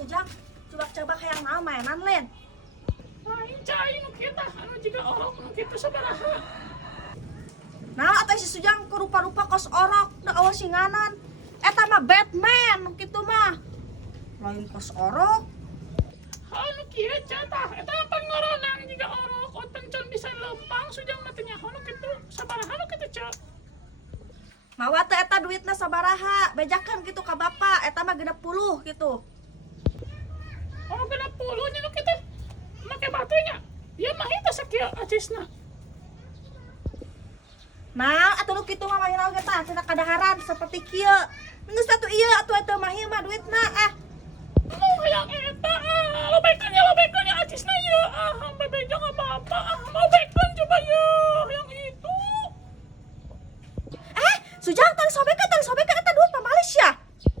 sejak coba hayang naon mainan Len. Lain cai nu kita anu jika orok nu kitu sabaraha. Nah atuh si Sujang rupa-rupa kos orok da awas singanan. Eta mah Batman nu kitu mah. Lain kos orok. Anu kieu tah eta pan ngoronang jika orok oten can bisa lempang Sujang mah teh nyaho nu kitu sabaraha nu kitu ca. Mawa teh eta duitna sabaraha, bejakan gitu ka bapak, eta mah 60 gitu. Oh 60 nya nu kitu. Make batunya. Ieu mah eta sakieu acisna. Nah, atuh nu kitu mah mahin oge tah cenah kadaharan seperti kieu. Geus atuh ieu atuh eta mah ieu mah duitna Mau hayang eta lobekeun ya acisna ieu bebejang apa-apa mau bekeun coba ieu yang itu. Sujang tang sobekeun